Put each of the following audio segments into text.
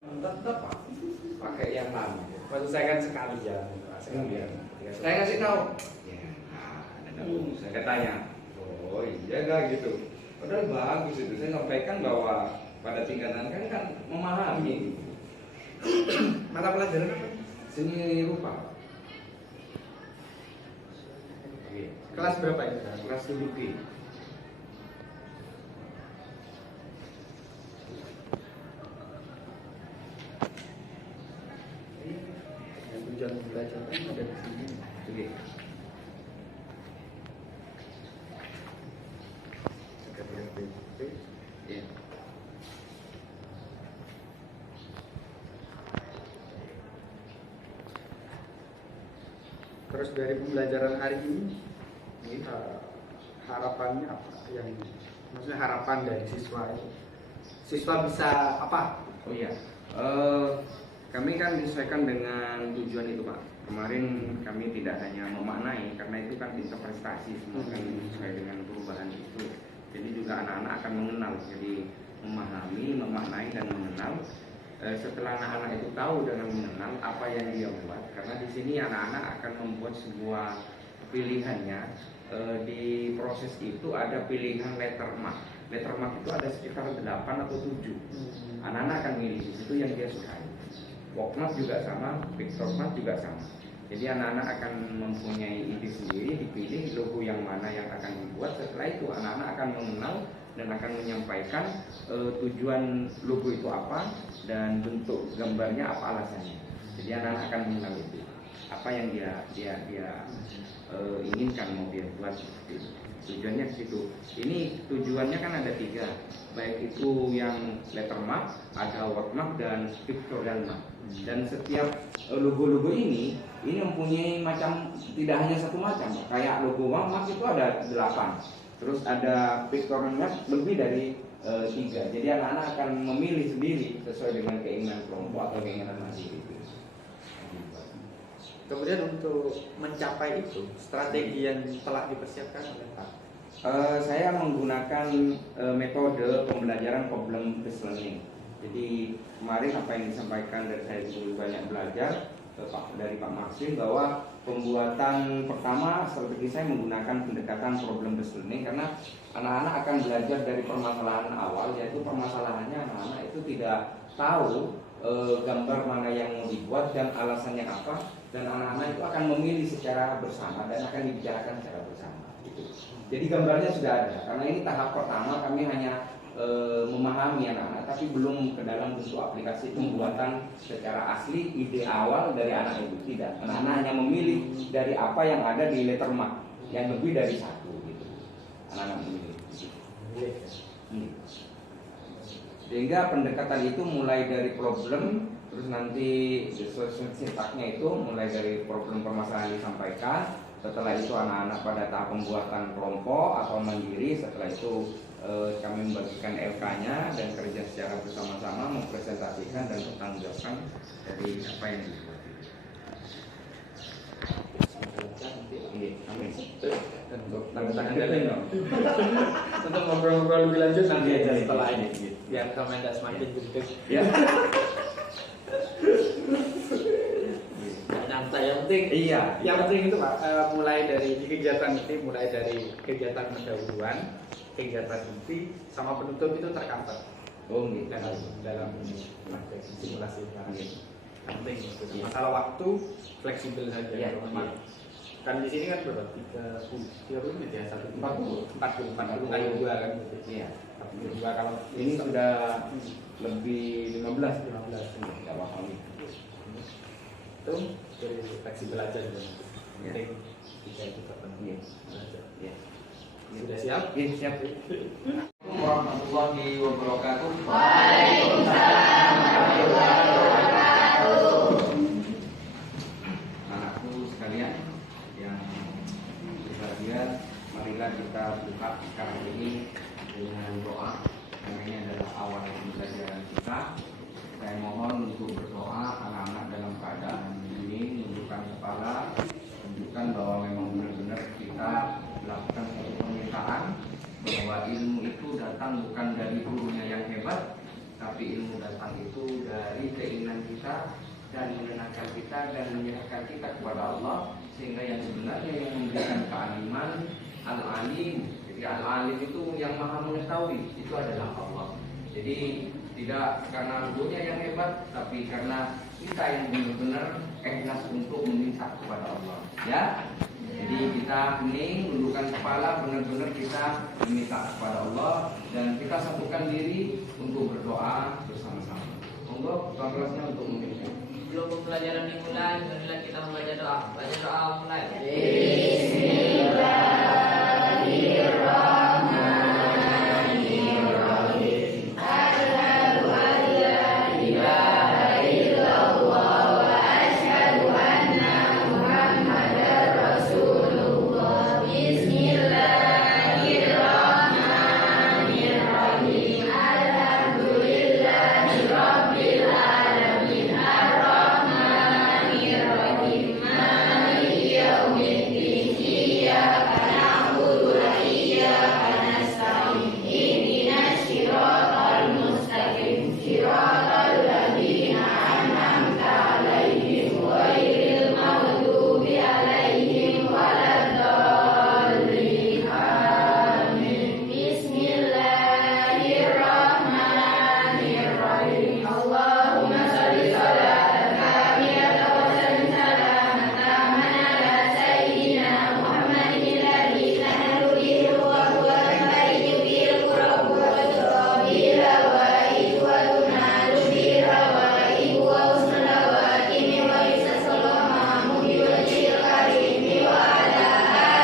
Tetap pakai yang lama. Maksud saya kan sekalian. Saya kasih tahu. Ya, ada saya tanya. Oh iya gak gitu. Padahal bagus itu. Saya sampaikan bahwa pada tingkatan kan memahami. Mata pelajaran apa? Seni rupa. Kelas berapa ini? Kelas 7G. Tujuan belajar kan ada di sini. Oke. Ya. Terus dari pembelajaran hari ini harapannya apa? Maksudnya harapan dari siswa itu. Siswa bisa apa? Oh iya. Kami kan menyesuaikan dengan tujuan itu, Pak. Kemarin kami tidak hanya memaknai, karena itu kan tingkat prestasi, semua kan sesuai dengan perubahan itu. Jadi juga anak-anak akan mengenal, jadi memahami, memaknai dan mengenal. Setelah anak-anak itu tahu dengan mengenal apa yang dia buat, karena di sini anak-anak akan membuat sebuah pilihannya. Di proses itu ada pilihan letter mark. Letter mark itu ada sekitar 8 atau 7. Anak-anak akan milih di situ yang dia sukai. Walkmark juga sama, picture mark juga sama. Jadi anak-anak akan mempunyai ide sendiri, dipilih logo yang mana yang akan dibuat. Setelah itu anak-anak akan mengenal dan akan menyampaikan tujuan logo itu apa dan bentuk gambarnya apa alasannya. Jadi anak-anak akan mengenal itu apa yang dia inginkan mau dia buat seperti itu. Tujuannya ke situ. Ini tujuannya kan ada 3, baik itu yang letter mark, ada word mark dan pictorial mark. Dan setiap logo-logo ini mempunyai macam, tidak hanya satu macam. Kayak logo word mark itu ada 8, terus ada pictorial mark lebih dari 3. Jadi anak-anak akan memilih sendiri sesuai dengan keinginan kelompok atau keinginan mandiri. Kemudian untuk mencapai itu, strategi yang telah dipersiapkan oleh Pak? Saya menggunakan metode pembelajaran problem based learning. Jadi kemarin apa yang disampaikan dan saya juga banyak belajar dari Pak Maksim bahwa pembuatan pertama strategi saya menggunakan pendekatan problem based learning, karena anak-anak akan belajar dari permasalahan awal, yaitu permasalahannya anak-anak itu tidak tahu gambar mana yang mau dibuat dan alasannya apa, dan anak-anak itu akan memilih secara bersama dan akan dibicarakan secara bersama gitu. Jadi gambarnya sudah ada, karena ini tahap pertama kami hanya memahami anak-anak tapi belum ke dalam bentuk aplikasi pembuatan secara asli. Ide awal dari anak itu tidak, anak-anak hanya memilih dari apa yang ada di letter mark yang lebih dari 1 gitu. Anak-anak memilih sehingga pendekatan itu mulai dari problem, terus nanti sifatnya itu mulai dari problem permasalahan disampaikan. Setelah itu anak-anak pada tahap pembuatan kelompok atau mandiri. Setelah itu kami membagikan LK-nya dan kerja secara bersama-sama mempresentasikan dan bertanggung dari apa yang dibuat. Amin. Untuk tangan dong. Untuk ngobrol-ngobrol lebih lanjut nanti aja setelah ini, biar kalian tidak semakin gede. Ya. Nyantai, yang penting. Iya. Yang penting itu Pak, mulai dari kegiatan ini, mulai dari kegiatan pendahuluan, kegiatan inti, sama penutup itu tercover. Oh, gitu. Dalam simulasi ini. Yang penting masalah waktu fleksibel saja. Iya. Kan di sini kan berapa? 30 menit ya, 40 kali 2 kan gitu. Iya. 42 kalau Ini sudah lebih 15 tidak paham. Itu dari fleksibel aja gitu. Ya. Penting bisa itu ketemu. Iya. Sudah siap? Iya, siap. Warahmatullahi wabarakatuh. Waalaikumsalam warahmatullahi wabarakatuh. Anakku sekalian yang berbahagia, marilah kita buka sekarang ini dengan doa, karena ini adalah awal pembelajaran kita. Saya mohon untuk berdoa anak-anak dalam keadaan ini, menundukkan kepala, menunjukkan bahwa memang benar-benar kita melakukan satu permintaan bahwa ilmu itu datang bukan dari gurunya yang hebat, tapi tapi ilmu datang itu dari keinginan kita dan menyenangkan kita dan menyerahkan kita kepada Allah, sehingga yang sebenarnya yang memberikan kealiman al-alim. Jadi al-alim itu yang maha mengetahui, itu adalah Allah. Jadi tidak karena gurunya yang hebat, tapi karena kita yang benar-benar ikhlas untuk meminta kepada Allah. Ya. Jadi kita hening, tundukkan kepala, benar-benar kita meminta kepada Allah dan kita satukan diri untuk berdoa bersama-sama. Monggo tuan kelasnya untuk memimpin. Sebelum pelajaran dimulai, marilah kita membaca doa. Baca doa mulai. Bismillahirrahmanirrahim. Asyhadu an la ilaha illallah wa asyhadu anna Muhammadar Rasulullah. Bismillahirrahmanirrahim. Alhamdulillahi rabbil alamin. Ar-Rahmanirrahim. Maliki yaumiddin. Iyyaka na'budu wa iyyaka nasta'in. Ihdinas siratal mustaqim. Siratal ladzina an'amta 'alaihim ghairil maghdubi 'alaihim waladdallin. Amin. Bismillahirrahmanirrahim. Allahumma shalli sholatan kamilatan wa sallim salaman taman ala sayyidina Muhammadin alladzi tanhalu bihi wa huwa al-bayyinu bil qurab wa bil awa'id wa tunalu bil rawa'id wa husnul awatimi wa yusallama bi wajhil karim wa ala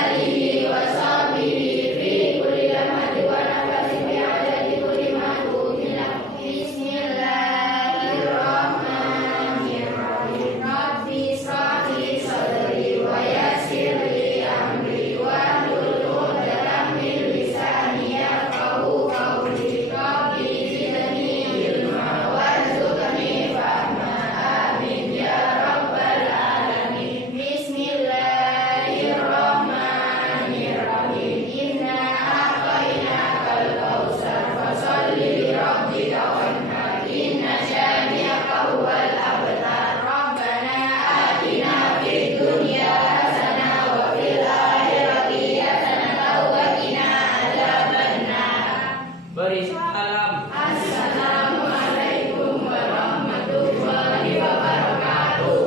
alihi wa sahbihi fi kulli lamhatin wa nafasin bi adadi kulli ma'lumin lahu. Bismillahirrahmanirrahim. Rabbi shrah li sadri wa yassir li amri wahlul 'uqdatam min lisani yafqahu qawli. Rabbi zidni ilma warzuqni fahma. Amin ya rabbal alamin. Bismillahirrahmanirrahim. Inna a'tainakal kautsar fasholli li rabbika wanhar. Inna syani'aka huwal abtar. Rabbana atina fid dunya hasanah wa fil akhirati hasanah wa qina adzabannar. Beri salam. Assalamualaikum warahmatullahi wabarakatuh.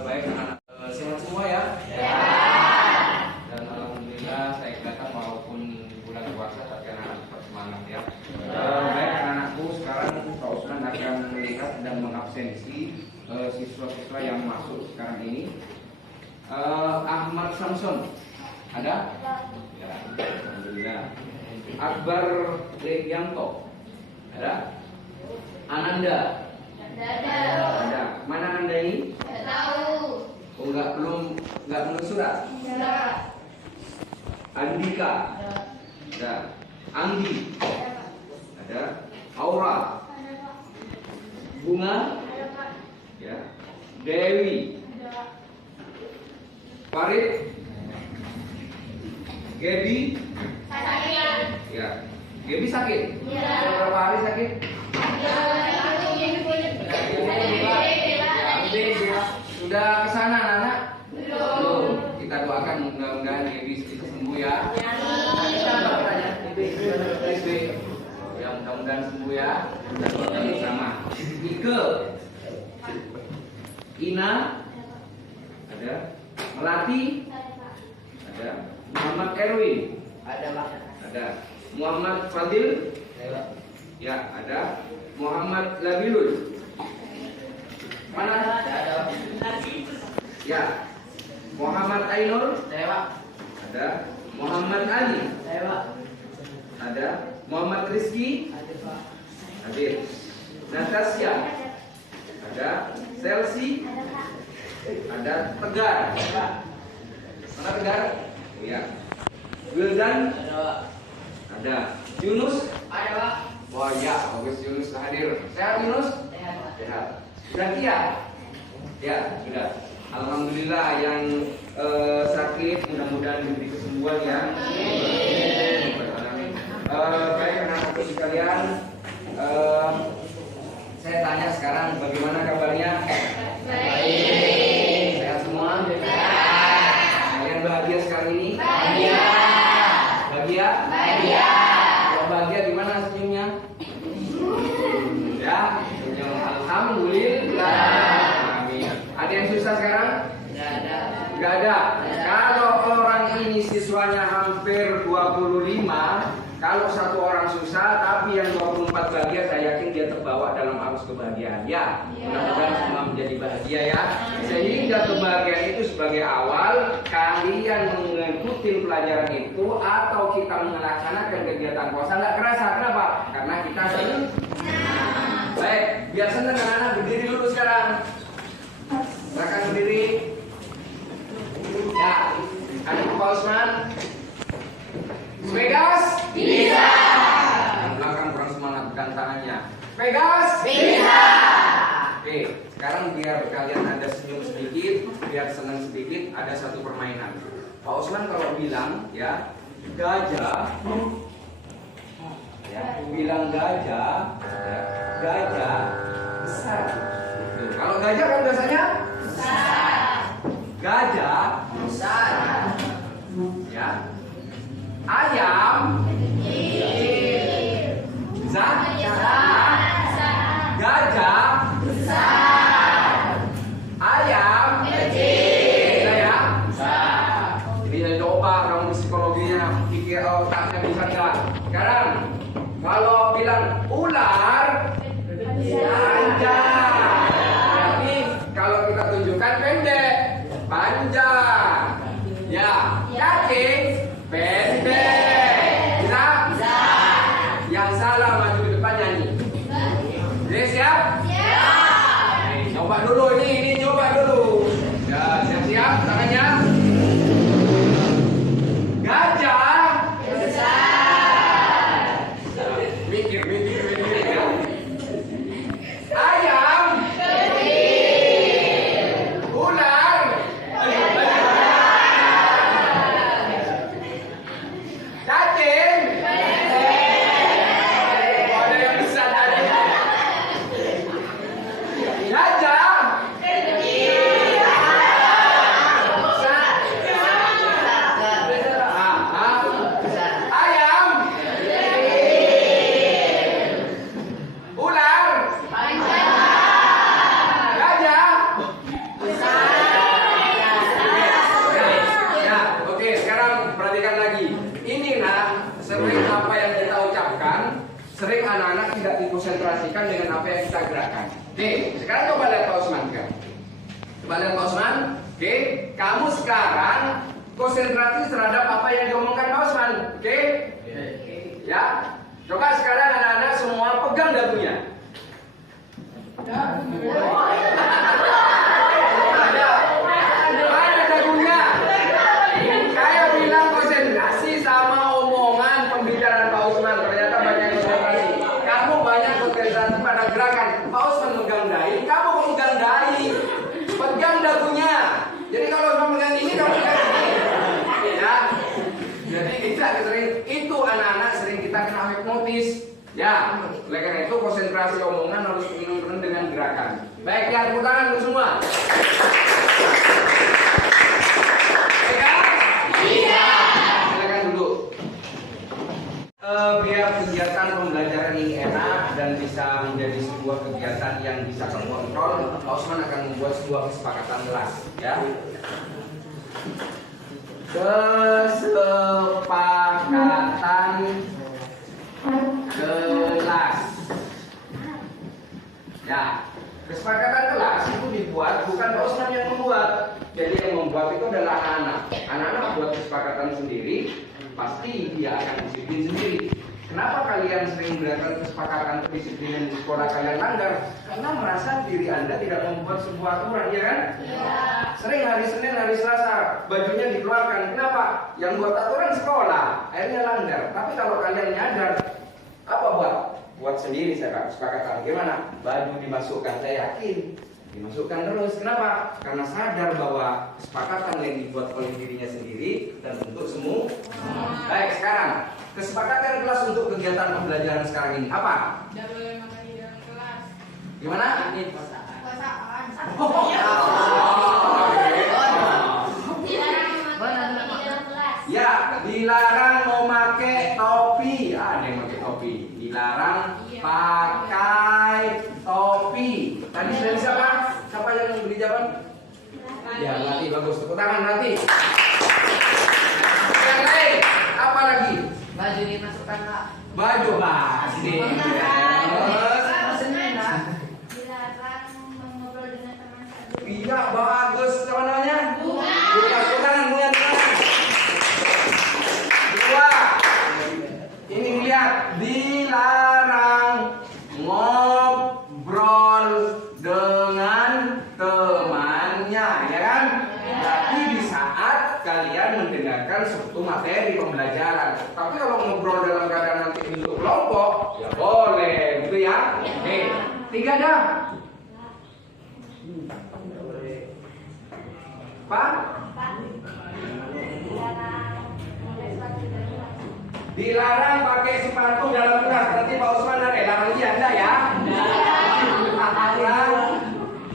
Baik anak-anak, sehat semua ya. Ya. Dan alhamdulillah saya kelihatan walaupun bulan puasa tapi anak-anak tetap semangat ya. Baik anak-anakku, sekarang Pak Usman akan melihat dan mengabsensi siswa-siswa yang masuk sekarang ini. Ahmad Samson ada? Ya, alhamdulillah. Akbar Legianto ada? Ananda ada? Mana Ananda ini? Oh enggak belum surat. Andika ada? Anggi ada? Aura, Bunga ya, Dewi, Farid, Gebi ya. Gebi sakit? Berapa hari sakit? Sudah kesana anak? Belum. Kita doakan mudah-mudahan Gebi cepat sembuh ya. Ya mudah-mudahan sembuh ya. Kita doakan bersama. Ike, Ina, ada. Melati, ada. Muhammad Erwin, ada. Muhammad Fadil, ya ada. Muhammad Labilul, mana? Ya. Muhammad Ainul, ada. Muhammad Ali, ada. Muhammad Rizki, hadir. Natasha, ada. Chelsea, ada. Tegar, mana Tegar? Ya. Wildan, ada. Yunus, wah ya, bagus Yunus hadir. Sehat Yunus? Sehat. Sudah Kia? Ya, sudah. Alhamdulillah yang sakit mudah-mudahan diberi kesembuhan ya. Baik anak-anak sekalian, saya tanya sekarang bagaimana kabarnya? Baik. Sehat semua? Kalian bahagia sekarang ini? Bahagia. Bahagia? Bahagia. Kalau bahagia gimana senyumnya? Ya, senyum. Alhamdulillah. Amin. Ada yang susah sekarang? Nggak ada. Kalau orang ini siswanya hampir 25, kalau satu orang susah tapi yang 24 bahagia, saya yakin dia terbawa dalam arus kebahagiaan. Ya, mudah-mudahan semua menjadi bahagia ya. Sehingga kebahagiaan itu sebagai awal kalian mengikuti pelajaran itu atau kita melaksanakan kegiatan puasa nggak kerasa. Kenapa? Karena kita senang. Baik, biar senang anak-anak berdiri dulu sekarang. Silakan berdiri. Ya, anak Pak Usman. Vegas Bisa. Yang belakang kurang semangat bukan tangannya. Vegas Bisa. Oke, sekarang biar kalian ada senyum sedikit, biar senang sedikit, ada satu permainan. Pak Usman kalau bilang ya gajah, ya bilang gajah, ya, gajah besar. Tuh, kalau gajah kan biasanya gajah besar, ya. Ayam gajah ayam bisa ya. Ini saya coba kamu psikologinya, pikir otaknya bisa nggak. Sekarang kalau bilang ular panjang, tapi kalau kita tunjukkan pendek panjang, ya. Cacing pendek, bisa? Yang salah maju ke depan nyanyi. Oke, siap? Nih, coba dulu ini coba dulu. Ya, siap-siap tangannya. Gajah mikir ya. Ayam ular cacing. Oh, ada yang besar tadi. Gajah ayam ular gajah. Ya, oke, sekarang perhatikan lagi. Ini nah, sering apa yang kita ucapkan, sering anak-anak tidak dikonsentrasikan dengan apa yang kita gerakkan. Oke, sekarang coba lihat Pak Usman kan. Coba lihat Pak Usman. Oke, kamu sekarang konsentrasi terhadap apa yang diomongkan Pak Usman. Oke? Ya. Coba sekarang anak-anak semua pegang dagunya. Mana dagunya? Saya bilang konsentrasi sama omongan pembicaraan Pak Usman. Ternyata banyak konsentrasi. Kamu banyak konsentrasi pada gerakan. Pak Usman megang dahi, kamu megang dahi. Pegang dagunya. Jadi kalau Usman megang ini, kamu pegang ini. Ya. Jadi tidak sering itu anak-anak sering kita kena hipnotis. Ya, oleh karena itu konsentrasi omongan harus benar-benar dengan gerakan. Baik, ya tepuk tangan untuk semua. Bisa. Silakan duduk. Biar kegiatan pembelajaran ini enak dan bisa menjadi sebuah kegiatan yang bisa terkontrol, Pak Usman akan membuat sebuah kesepakatan kelas, ya. Kesepakatan kelas. Ya, kesepakatan kelas itu dibuat bukan Pak Usman yang membuat. Jadi yang membuat itu adalah anak-anak. Anak-anak buat kesepakatan sendiri, pasti dia akan disiplin sendiri. Kenapa kalian sering melakukan kesepakatan kedisiplinan di sekolah kalian langgar? Karena merasa diri Anda tidak membuat sebuah aturan, ya kan? Ya. Sering hari Senin, hari Selasa, bajunya dikeluarkan. Kenapa? Yang buat aturan sekolah, akhirnya langgar. Tapi kalau kalian nyadar, apa buat? Buat sendiri saya kesepakatan. Gimana? Baju dimasukkan, saya yakin dimasukkan terus. Kenapa? Karena sadar bahwa kesepakatan yang dibuat oleh dirinya sendiri dan untuk semua. Baik, sekarang kesepakatan kelas untuk kegiatan pembelajaran sekarang ini apa? Tidak boleh makan di dalam kelas. Gimana? Puasaan. Oh, Dilarang memakai topi di dalam kelas. ya, dilarang memakai topi. Ada yang pakai topi. Dilarang pakai topi. Tadi sudah siapa? Siapa yang beri jawaban? Ya, Rati bagus. Tepuk tangan Rati. Yang lain, apa lagi? Baju dimasukkan Pak. Baju pasti. Dilarang mengobrol dengan teman satu. Iya, bagus. Apa namanya? Bunga. Tepuk tangan, bunga. Dua. Ini lihat, dilarang ngobrol dengan temannya, ya kan? Tapi di saat kalian mendengarkan suatu materi pembelajaran. Tapi kalau ngobrol dalam keadaan nanti bentuk kelompok, ya boleh, gitu ya? Oke, 3 dah. Pak? Dilarang pakai sepatu dalam kelas. Nanti Pak Usman ada larang dia, Anda ya? Dilarang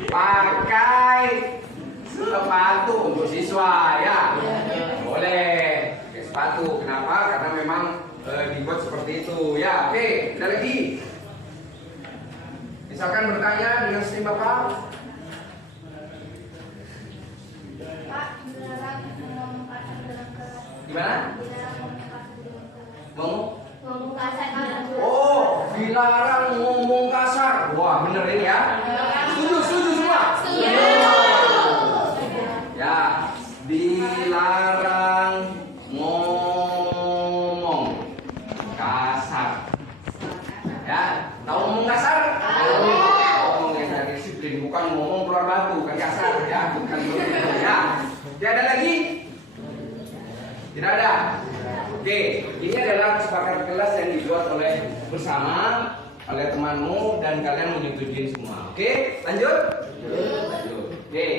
pakai sepatu untuk siswa ya. Boleh pakai sepatu. Kenapa? Karena memang dibuat seperti itu ya. Oke, ada lagi. Misalkan bertanya dengan sistem Bapak. Pak, dilarang ngomong kasar dalam kelas. Gimana? Dilarang ngomong kasar dalam kelas. Ngomong? Ngomong kasar dalam kelas. Oh, dilarang ngomong kasar. Wah, bener ini ya. Setuju semua. Ya, dilarang ngomong kasar. Ya, tahu ngomong kasar? Ngomong yang disiplin, bukan ngomong keluar batu, kan kasar ya, bukan begitu ya. Tidak ada lagi? Tidak ada. Oke, ini adalah kesepakatan kelas yang dibuat oleh bersama oleh temanmu dan kalian menyetujui semua. Oke, lanjut. Oke.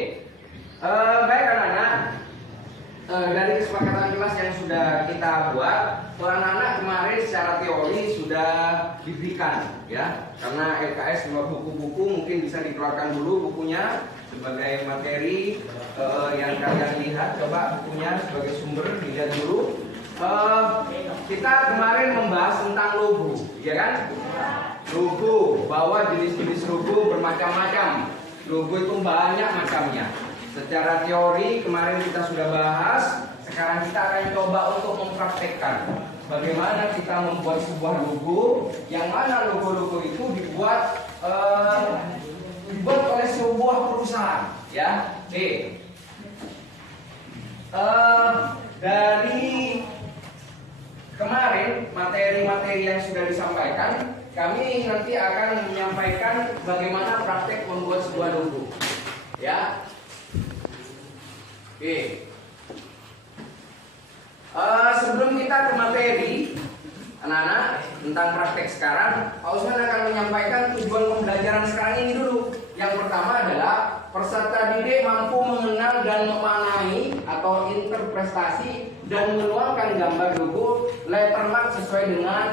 Baik anak-anak, dari kesepakatan kelas yang sudah kita buat, anak-anak kemarin secara teori sudah diberikan ya, karena LKS keluar buku-buku, mungkin bisa dikeluarkan dulu bukunya sebagai materi yang kalian lihat. Coba bukunya sebagai sumber dilihat dulu. Kita kemarin membahas tentang logo, ya kan? Logo, bahwa jenis-jenis logo bermacam-macam. Logo itu banyak macamnya. Secara teori kemarin kita sudah bahas. Sekarang kita akan coba untuk mempraktekkan bagaimana kita membuat sebuah logo, yang mana logo-logo itu dibuat oleh sebuah perusahaan, ya. Oke. Dari kemarin materi-materi yang sudah disampaikan, kami nanti akan menyampaikan bagaimana praktek membuat sebuah logo, ya. Oke. Sebelum kita ke materi, anak-anak, tentang praktek sekarang, Pak Usman akan menyampaikan tujuan pembelajaran sekarang ini dulu. Yang pertama adalah peserta didik mampu mengenal dan memaknai atau interpretasi dan menuangkan gambar logo lettermark sesuai dengan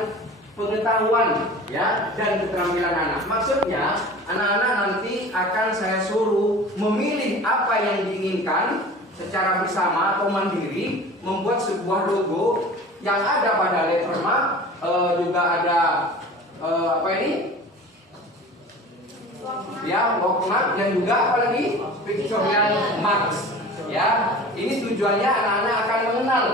pengetahuan ya dan keterampilan anak. Maksudnya anak-anak nanti akan saya suruh memilih apa yang diinginkan secara bersama atau mandiri, membuat sebuah logo yang ada pada lettermark, juga ada apa ini? Ya, walkmark, dan juga apa lagi? Pictorial marks. Ya, ini tujuannya anak-anak akan mengenal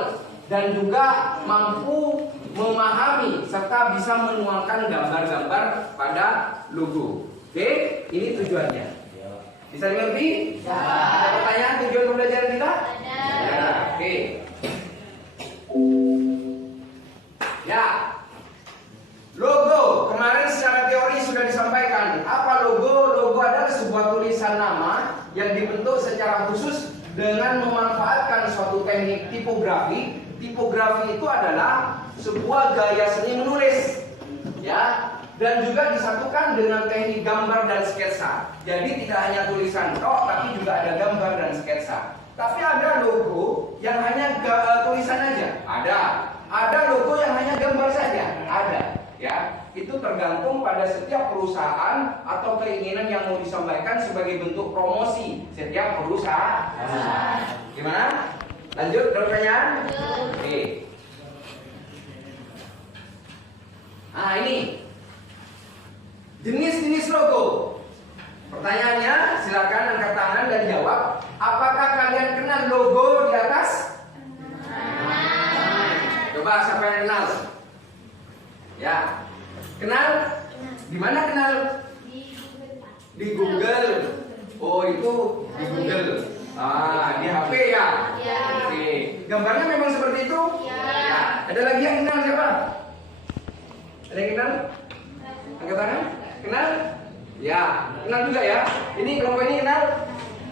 dan juga mampu memahami serta bisa menuangkan gambar-gambar pada logo. Oke, ini tujuannya. Bisa dimengerti? Ada pertanyaan tujuan pembelajaran kita? Ya, oke. Ya. Logo, kemarin secara teori sudah disampaikan. Apa logo? Logo adalah sebuah tulisan nama yang dibentuk secara khusus dengan memanfaatkan suatu teknik tipografi. Tipografi itu adalah sebuah gaya seni menulis, ya, dan juga disatukan dengan teknik gambar dan sketsa. Jadi tidak hanya tulisan tok, tapi juga ada gambar dan sketsa. Tapi ada logo yang hanya tulisan aja. Ada. Ada logo yang hanya gambar saja, ada. Ya, itu tergantung pada setiap perusahaan atau keinginan yang mau disampaikan sebagai bentuk promosi setiap perusahaan. Gimana? Lanjut pertanyaan? Oke. Nah, ini jenis-jenis logo. Pertanyaannya, silakan angkat tangan dan jawab. Apakah kalian kenal logo di atas? Coba siapa yang kenal? Ya, kenal? Di mana kenal? Di Google. Oh, itu di Google. Ah, di HP ya? Oke. Gambarnya memang seperti itu? Ya. Ada lagi yang kenal siapa? Ada yang kenal? Angkat tangan. Kenal? Ya, kenal juga ya. Ini kelompok ini kenal?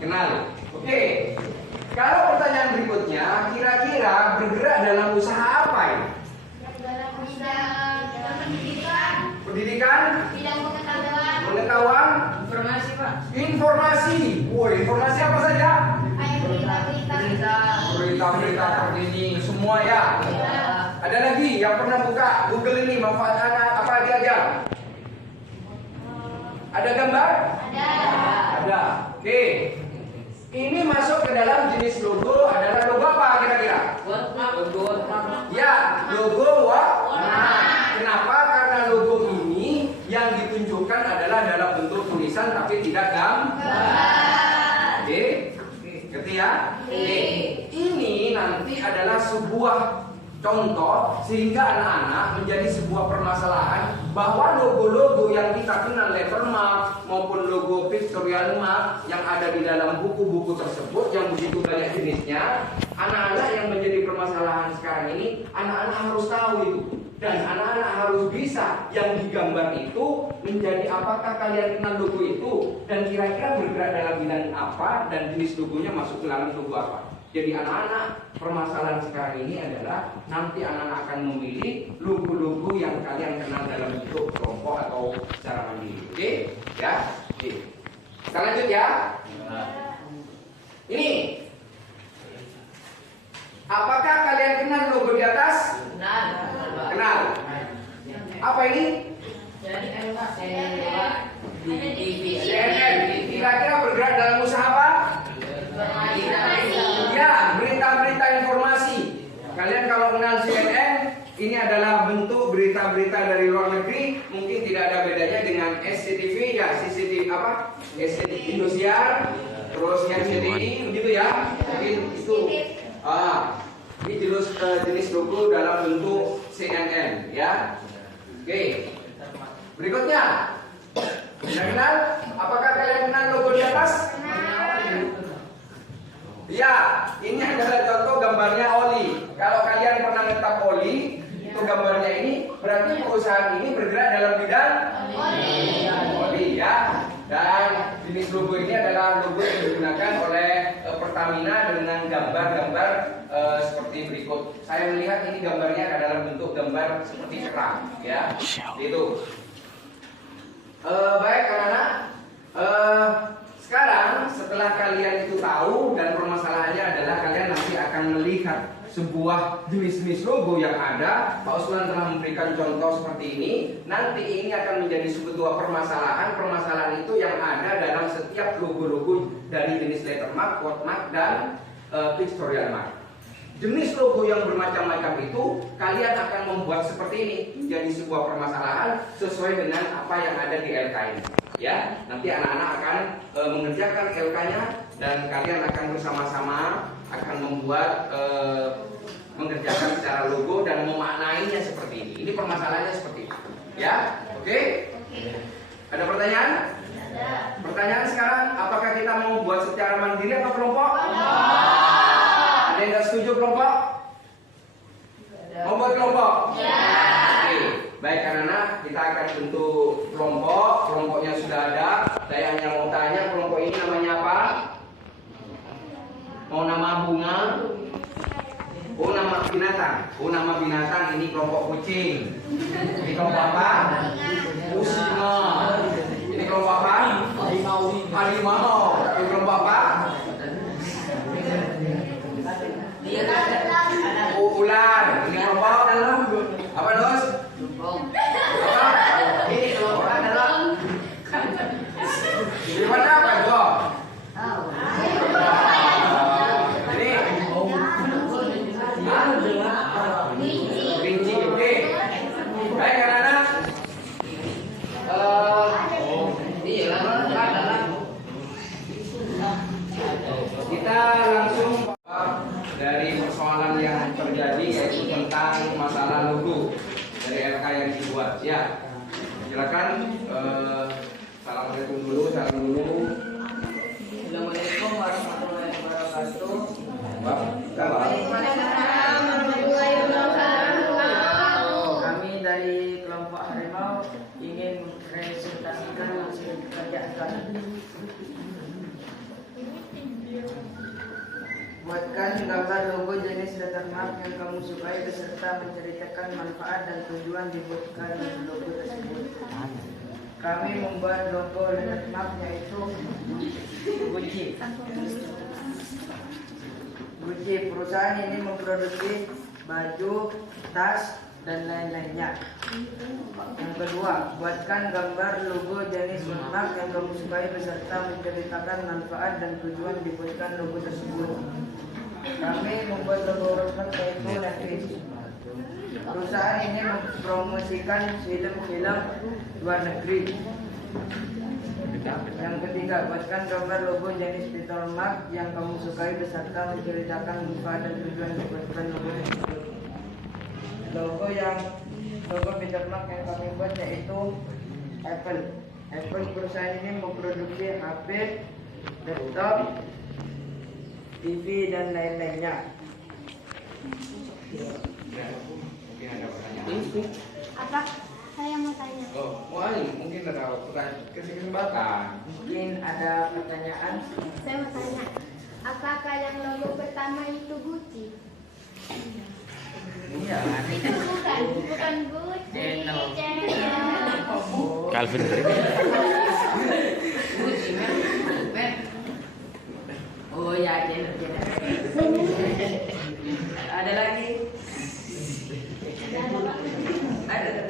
Kenal. Oke. Kalau pertanyaan berikutnya, kira-kira bergerak dalam usaha apa ini? Pendidikan? Bidang pengetahuan. Pengetahuan? Informasi, Pak. Informasi. Woi, informasi apa saja? Kayak berita-berita. Berita-berita terkini semua ya. Ada lagi yang pernah buka Google ini manfaatnya apa aja? Ada gambar? Ada. Oke. Ini masuk ke dalam jenis logo adalah logo apa kira-kira? Logo. Ya, logo warna. Kenapa? Karena logo ini yang ditunjukkan adalah dalam bentuk tulisan tapi tidak gambar. Oke. Ngerti ya? Oke. Ini nanti adalah sebuah contoh sehingga anak-anak menjadi sebuah permasalahan bahwa logo-logo yang kita kenal lettermark maupun logo pictorial mark yang ada di dalam buku-buku tersebut yang begitu banyak jenisnya, anak-anak yang menjadi permasalahan sekarang ini, anak-anak harus tahu itu dan anak-anak harus bisa yang digambar itu menjadi apakah kalian kenal logo itu dan kira-kira bergerak dalam bidang apa dan jenis logonya masuk ke dalam logo apa. Jadi anak-anak, permasalahan sekarang ini adalah nanti anak-anak akan memilih logo-logo yang kalian kenal dalam bentuk kelompok atau secara mandiri. Oke? Ya? Oke. Kita lanjut ya. Ini. Apakah kalian kenal logo di atas? Kenal. Apa ini? CNN. Kira-kira bergerak dalam usaha apa? Ya, berita-berita informasi. Kalian kalau kenal CNN, ini adalah bentuk berita-berita dari luar negeri. Mungkin tidak ada bedanya dengan SCTV, ya CCTV apa? SCTV Indosiar, terus RCTI, begitu ya. Mungkin itu. Ini jenis logo dalam bentuk CNN, ya. Oke. Berikutnya, kalian kenal? Apakah kalian kenal logo di atas? Ya, ini adalah contoh gambarnya oli. Kalau kalian pernah ngetap oli, itu gambarnya ini berarti perusahaan ini bergerak dalam bidang oli ya. Dan jenis logo ini adalah logo yang digunakan oleh Pertamina dengan gambar-gambar seperti berikut. Saya melihat ini gambarnya dalam bentuk gambar seperti kerang, ya. Itu. Baik anak-anak. Sekarang setelah kalian itu tahu dan permasalahannya adalah kalian nanti akan melihat sebuah jenis-jenis logo yang ada. Pak Usman telah memberikan contoh seperti ini. Nanti ini akan menjadi sebuah permasalahan. Permasalahan itu yang ada dalam setiap logo-logo dari jenis lettermark, quotemark, dan pictorial mark. Jenis logo yang bermacam-macam itu kalian akan membuat seperti ini menjadi sebuah permasalahan sesuai dengan apa yang ada di LK ini. Ya, nanti anak-anak akan mengerjakan LK-nya dan kalian akan bersama-sama akan membuat mengerjakan secara logo dan memaknainya seperti ini. Ini permasalahannya seperti itu. Ya, oke? Ada pertanyaan? Ada. Pertanyaan sekarang, apakah kita mau buat secara mandiri atau kelompok? Ada yang nggak setuju kelompok? Mau buat kelompok? Ya. Oke. Baik anak-anak, kita akan bentuk kelompok. Kelompoknya sudah ada. Saya hanya mau tanya, kelompok ini namanya apa? Mau nama bunga? Oh, nama binatang. Oh, nama binatang ini kelompok kucing. Ini kelompok apa? Singa. Ini kelompok apa? Harimau. Ini kelompok apa? Oh, ular. Ini kelompok Assalamualaikum dulu, salam dulu. Assalamualaikum warahmatullahi wabarakatuh. Waalaikumsalam warahmatullahi wabarakatuh. Kami dari kelompok Harimau ingin mempresentasikan hasil kerjaan kami. Buatkan gambar logo jenis watermark yang kamu sukai beserta menceritakan manfaat dan tujuan dibuatkan logo tersebut. Kami membuat logo watermark yaitu Gucci. Gucci perusahaan ini memproduksi baju, tas, dan lain-lainnya. Yang kedua, buatkan gambar logo jenis watermark yang kamu sukai beserta menceritakan manfaat dan tujuan dibuatkan logo tersebut. Kami membuat logo watermark yaitu Netflix. Perusahaan ini mempromosikan film-film luar negeri. Yang ketiga, buatkan gambar logo jenis watermark yang kamu sukai beserta menceritakan manfaat dan tujuan dibuatkan logo tersebut. Logo watermark yang kami buat yaitu Apple. Apple perusahaan ini memproduksi HP, laptop, TV dan lain-lainnya. Mungkin ada pertanyaan. Apa? Saya mau tanya. Oh, mau mungkin ada pertanyaan, kesempatan. Mungkin ada pertanyaan. Saya mau tanya. Apakah yang logo pertama itu Gucci? Iya. Itu bukan Gucci. Channel. Calvin Oh ya, channel. Ada lagi? Ada.